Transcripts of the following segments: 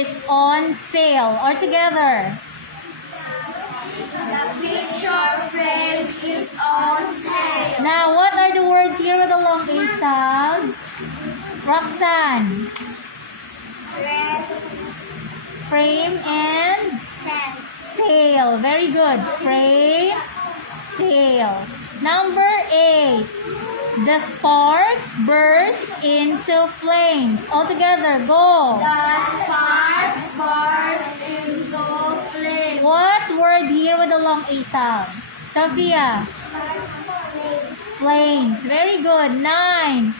is on sale. All together. The picture frame is on sale. Now, what are the words here with the long A sound? Roxanne. Frame and sale. Very good. Frame, sale. Number 8. The sparks burst into flames. All together, go. The sparks burst into flame. What word here with the long A sound? Sophia. Flames. Very good. 9.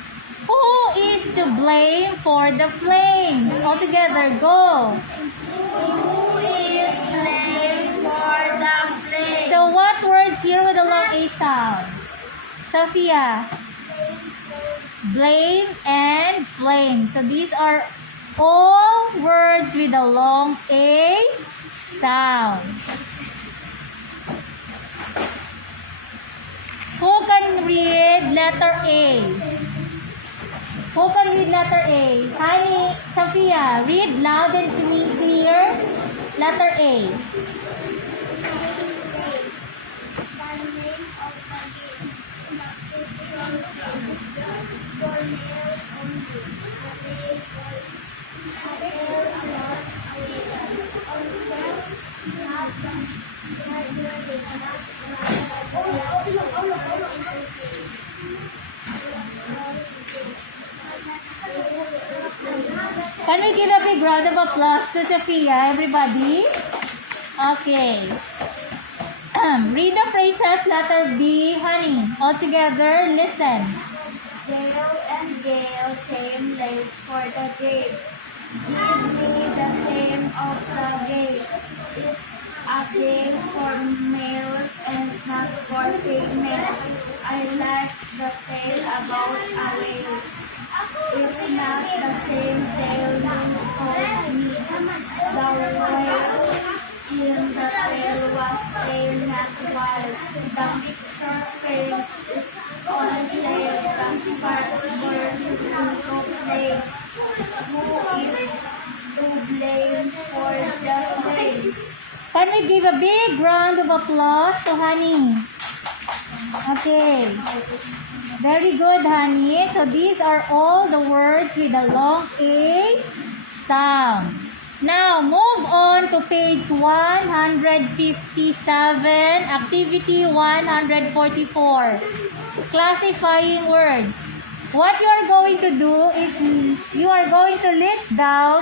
Who is to blame for the flames? All together, go. Who is blamed for the flame? So what words here with the long A sound? Sophia. Blame and flame. So these are all words with a long A sound. Who can read letter A? Who can read letter A? Honey, Sophia, read loud and clear. Letter A. Can we give a big round of applause to Sophia, everybody? Okay. Read the phrases, letter B, honey. All together, listen. Gale and Gale came late for the gate. Give me the name of the gate. It's a gate for males and not for females. I like the tale about a whale. It's not the same tale you told me. The whale in the tale was pale, not wild. The picture frame is on sale. The sparks burst into flame. Who is to blame for the flames? Can we give a big round of applause to honey? Okay. Very good, honey. So these are all the words with a long A sound. Now, move on to page 157, activity 144. Classifying words. What you are going to do is you are going to list down